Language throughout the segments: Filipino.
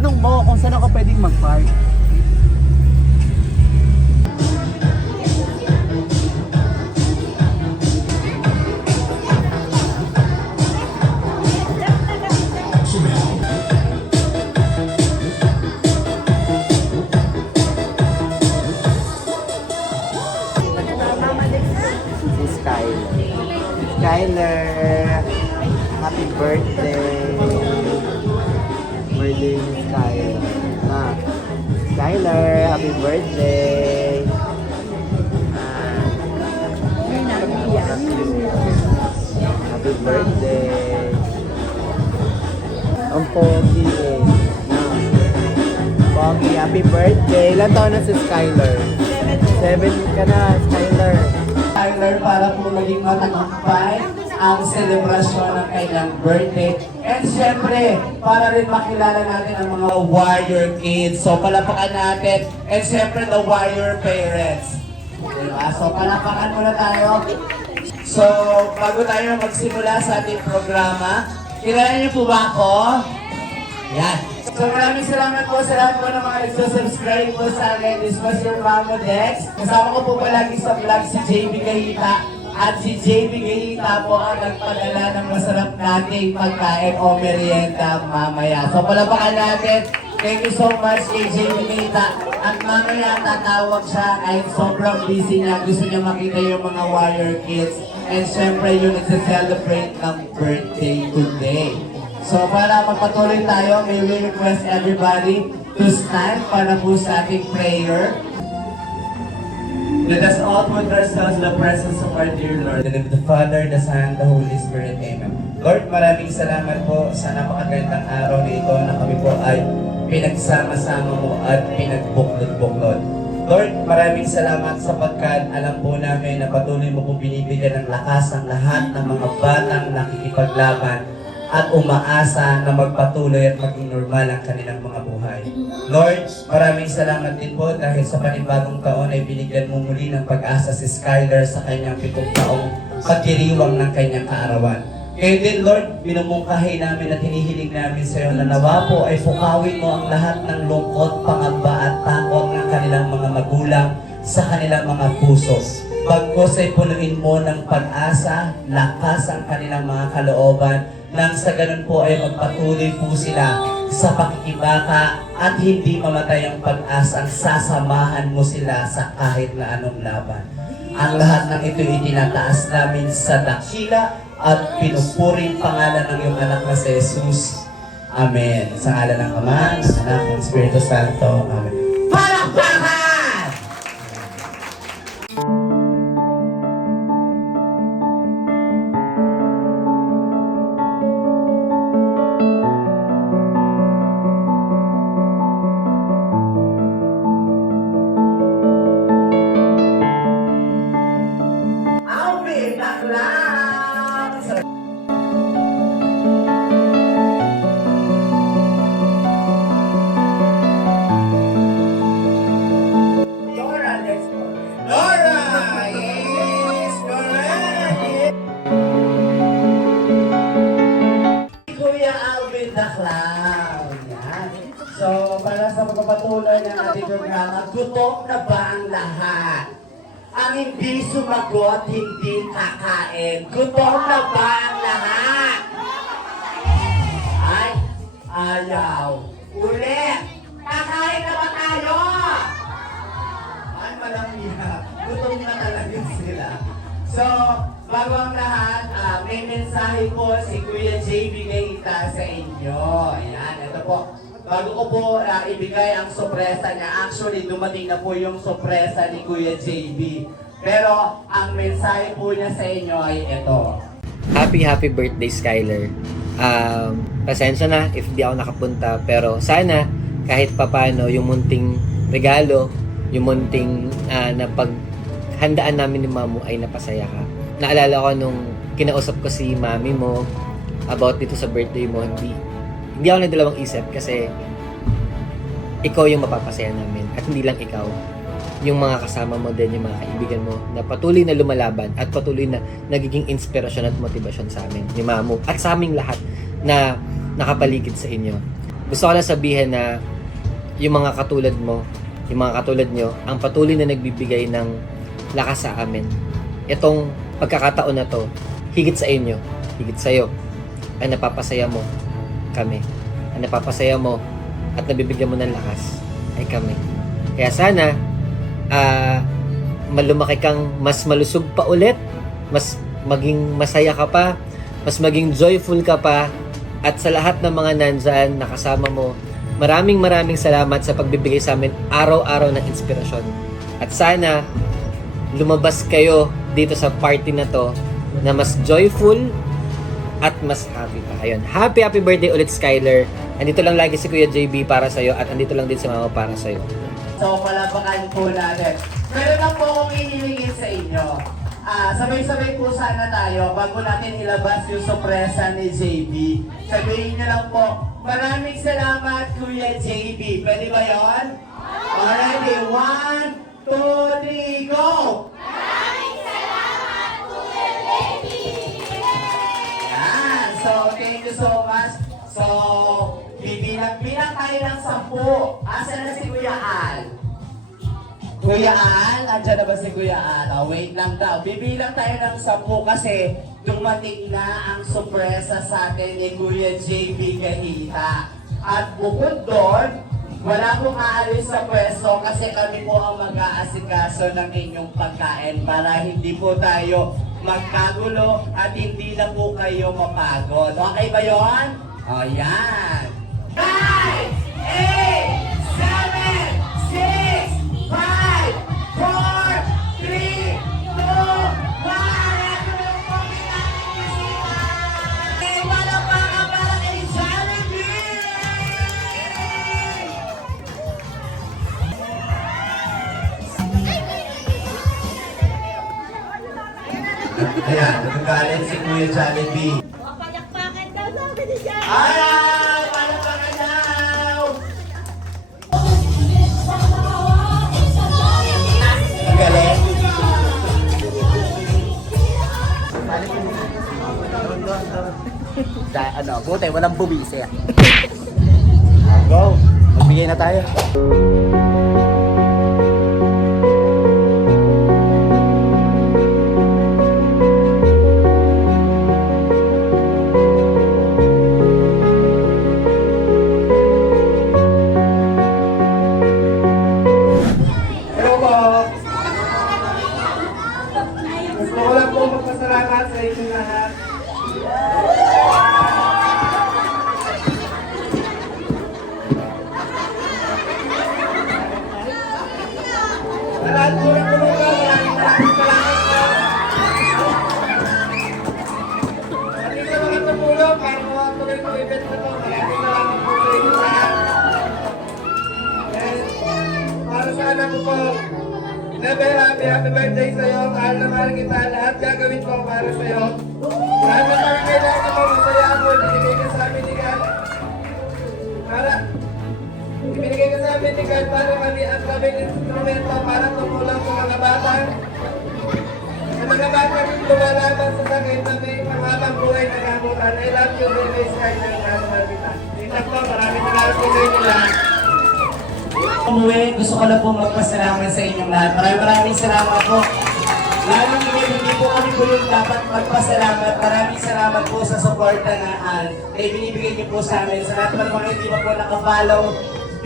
Tanong mo kung saan ako pwedeng mag-park. Si Skyler, happy birthday. Birthday ni Skyler. Skyler, happy birthday. Happy birthday. Ang pogi eh. Pogi, happy birthday. Ilan taon na si Skyler? 7 ka na, Skyler. Skyler, para po maging matagumpay ang selebrasyon ng kailang birthday. And syempre, para rin makilala natin ang mga warrior kids. So, palapakan natin. And syempre, the warrior parents. Diba? So, palapakan muna tayo. So, bago tayo magsimula sa ating programa, kilala niyo po ba ako? Yan. So, maraming salamat po sa lahat po ng mga nagsusubscribe po sa akin. This was your Mamo Dex. Kasama ko po palagi sa vlog si JB Gahita. At si JB Gahita po ang nagpadala ng masarap nating pagkain o merienda mamaya. So, palapakan natin. Thank you so much kay JB Gahita. At mamaya tatawag siya kahit sobrang busy niya. Gusto niya makita yung mga warrior kids. And syempre yung nagsa-celebrate ng birthday today. So para magpatuloy tayo, may we request everybody to stand para po sa ating prayer. Let us all put ourselves in the presence of our dear Lord. In the name of the Father, the Son, the Holy Spirit. Amen. Lord, maraming salamat po sa napakagandang araw na ito na kami po ay pinagsama-sama mo at pinagbuklod-buklod. Lord, maraming salamat sapagkat alam po namin na patuloy mo po binibigyan ng lakas ang lahat ng mga batang nakikipaglaban at umaasa na magpatuloy at maging normal ang kanilang mga buhay. Lord, maraming salamat din po dahil sa panibagong taon ay binigyan mo muli ng pag-asa si Skyler sa kanyang 7 taong pagdiriwang ng kanyang kaarawan. Kaya din, Lord, binumungkahi namin at hinihiling namin sa iyo na nawa po ay pukawin mo ang lahat ng lungkot, pangamba at takot ng kanilang mga magulang sa kanilang mga puso. Bagkos ay punuin mo ng pag-asa, lakas ang kanilang mga kalooban, nang sa ganun po ay magpatuloy po sila sa pakikibaka at hindi mamatay ang pag-asang sasamahan mo sila sa kahit na anong laban. Ang lahat ng ito itinataas namin sa dakila at pinupuring pangalan ng iyong anak na si Jesus. Amen. Sa ngalan ng Ama, ng Anak, ng Espiritu Santo. Amen. Palakpakan! So, para sa pagpapatuloy ng ating programa, gutom na ba ang lahat? Ang hindi sumagot, hindi kakain. Gutom na ba ang lahat? Ay, ayaw. Ulit! Kakain na ba tayo? Ay, malamiha. Gutom na talaga sila. So, bago ang lahat, may mensahe po si Kuya JB Gahita sa inyo. Ayan, ito po. Bago ko po ibigay ang sorpresa niya, actually dumating na po yung sorpresa ni Kuya JB. Pero ang mensahe po niya sa inyo ay ito. Happy birthday, Skyler. Pasensya na if di ako nakapunta, pero sana kahit papano yung munting regalo, yung munting na paghandaan namin ni Mamu ay napasaya ka. Naalala ko nung kinausap ko si Mami mo about dito sa birthday mo, hindi ako nagdalawang isip kasi ikaw yung mapapasaya namin at hindi lang ikaw, yung mga kasama mo din, yung mga kaibigan mo na patuloy na lumalaban at patuloy na nagiging inspirasyon at motivasyon sa amin ni Mamu at sa aming lahat na nakapaligid sa inyo. Gusto ko lang sabihin na yung mga katulad mo, yung mga katulad nyo, ang patuloy na nagbibigay ng lakas sa amin. Itong pagkakataon na to, higit sa inyo, higit sa'yo, ay napapasaya mo kami. Ang napapasaya mo at nabibigyan mo ng lakas ay kami. Kaya sana, malumaki kang mas malusog pa ulit, mas maging masaya ka pa, mas maging joyful ka pa, at sa lahat ng mga nandyan na kasama mo, maraming salamat sa pagbibigay sa amin araw-araw ng inspirasyon. At sana, lumabas kayo dito sa party na to na mas joyful at mas happy pa. Ayun, happy birthday ulit, Skyler. Andito lang lagi si Kuya JB para sa'yo at andito lang din si Mama para sa'yo. So, palapakan po natin. Meron lang po akong inilingin sa inyo. Sabay-sabay po sana tayo bago natin ilabas yung sorpresa ni JB. Sabihin niyo lang po, maraming salamat Kuya JB. Pwede ba yun? Alrighty, 1, 2, 3, go! Maraming salamat, Kuya JB! Yan. So, thank you so much. So, bilang tayo ng 10. Asan na si Kuya Al? Kuya Al? Andiyan na ba si Kuya Al? Oh, wait lang daw. Bibilang tayo ng 10 kasi dumating na ang sorpresa sa atin ni Kuya JB Kahita. At bukod doon, wala pong aalis sa pwesto kasi kami po ang mag-aasikaso ng inyong pagkain para hindi po tayo magkagulo at hindi na po kayo mapagod. Okay ba yun? O yan. 9, 8, 7, 6, 5, 4, 3, 2, 1. Ito na po kailangan bisita. Wala pa ka para kay Jollibee! Ayan, nagagalit si Kuya Jollibee. Palakpakan daw sabi ni Jan! Ay! Palakpakan daw! Ang galing. Buti, walang bumisi. Go! Magbigay na tayo. Hello po. Gusto ko lang po magpasalamat sa inyo lahat. Sa lahat po ng tulungan, maraming salamat po. At isa mga tumulong para matuloy po event na to. Maraming salamat po sa inyo lahat. And para sa anak ko po, Never, happy birthday sa'yo. Mahal na mahal kita. Lahat gagawin ko para sa'yo. Lahat na kami kailangan mo. Masaya ako. Ibinigay ka sa amin ni God. Ibinigay ka sa amin ni God para kami ang kaming instrumento para tumulong sa mga bata. Sa mga bata kami lumalaban sa sakit na may mahabang buhay na gamutan. I love you, baby. Skyler. Mahal na mahal kita. Tingnan po. Maraming salamat po sa inyo lahat. Umuwi, gusto ko lang po magpasalamat sa inyong lahat. Maraming salamat po. Lalo ngayon, hindi po kami po yung dapat magpasalamat. Maraming salamat po sa suporta na binibigay niyo po sa amin. Sa lahat ng mga hindi pa po nakafollow,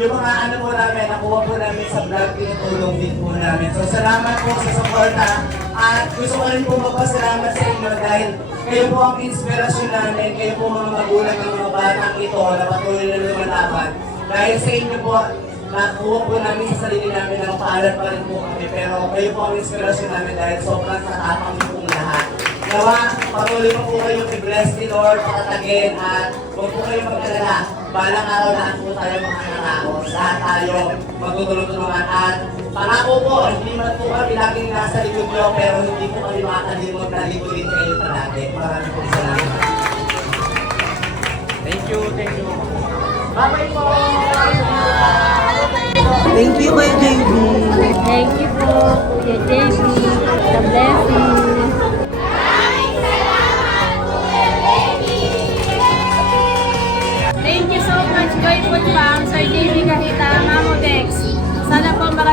yung mga ano po namin, nakuha po namin sa vlog, tinutulong din po namin. So salamat po sa suporta. At gusto ko rin po magpasalamat sa inyo dahil kayo po ang inspirasyon namin. Kayo po mga magulang ng mga batang ito na patuloy na lumalaban. Dahil sa inyo po, nakuha po namin sa sarili namin ng paalam pa rin po kami. Pero kayo po ang inspirasyon namin dahil sobrang katapang niyo pong lahat. Nawa, patuloy mo po kayong i-bless ni Lord, patatagin, at huwag po kayong mag-alala. Balang araw lahat po tayo mga naraos. Lahat tayo magtutulong-tulungan. At pangako po, hindi man po kami laging nasa likod nyo, pero hindi po kami makakalimot na likurin kayo palagi. Maraming po salamat. Thank you. Bye-bye po! Thank you, my JB. Thank you po, Kuya JB. The blessing. Thank you so much, Joyful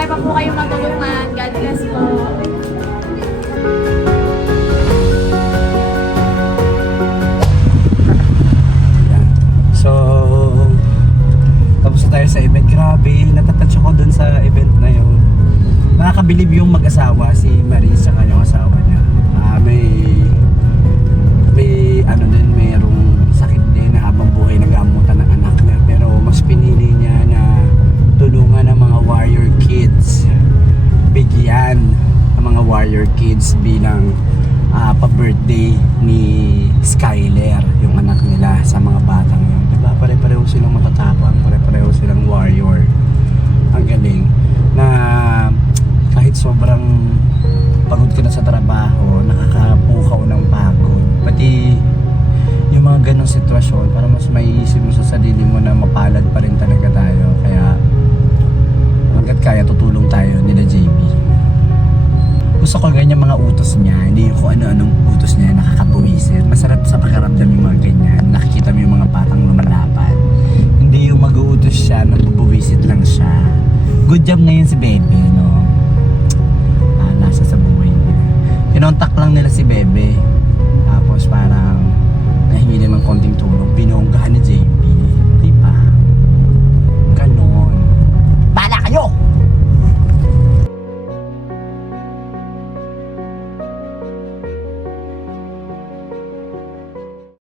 Marami pa po kayong matulungan. God bless po. Yan. So, tapos na tayo sa event. Grabe, natatouch ako dun sa event na yun. Nakakabilib yung mag-asawa, si Maris at yung asawa niya. May ano din, mayroong sakit din na habang buhay nagamutan ng anak niya. Pero mas pinili niya na tulungan ang mga warrior kids. Bigyan ang mga warrior kids bilang pa-birthday ni Skyler, yung anak nila, sa mga batang yun. Diba? Pare-pareho silang matatapang, pare-pareho silang warrior. Ang galing na kahit sobrang pagod ka na sa trabaho, nakakapukaw ng pagod. Pati yung mga ganong sitwasyon, para mas maiisip mo sa sarili mo na mapalad pa rin talaga tayo. Kaya hanggat kaya, tutulong tayo nila JB. Gusto ko ganyan mga utos niya, hindi yung kung ano-anong utos niya nakakabuwisit. Masarap sa pakiramdam yung mga ganyan. Nakikita mo yung mga batang lumalapan. Hindi yung mag-uutos siya, nagbubuwisit lang siya. Good job ngayon si Bebe, no? Nasa sa buhay niya. Kinontak lang nila si Bebe. Tapos parang nahingi din ng konting tulong.